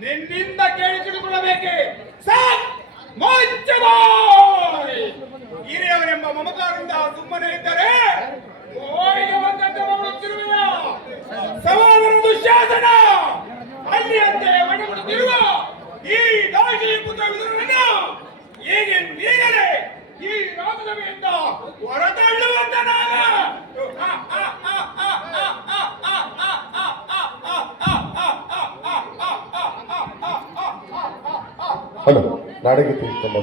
ನಿನ್ನಿಂದ ಕೇಳಿ ತಿಳಿದುಕೊಳ್ಳಬೇಕೆ ಸರ್ ಹಿರಿಯವರೆಂಬ ಮಮಕಾರದಿಂದ ಸುಮ್ಮನೆ ಇದ್ದರೆ ಸವಾಲರ ದುಶಾಸನ. ಅಲ್ಲಿಯಂತೆ ಮಣಿಗುಡುತ್ತಿರುವ ಈ ದಾಗಿ ಪುತ್ರ ವಿದುರನನ್ನು ಈಗ ಈಗಲೇ ಈ ರಾಮಸಭೆಯಿಂದ ಹೊರತಳ್ಳುವಂತ ಹಲೋ ನಾಡಗೀತೆ ತಮ್ಮ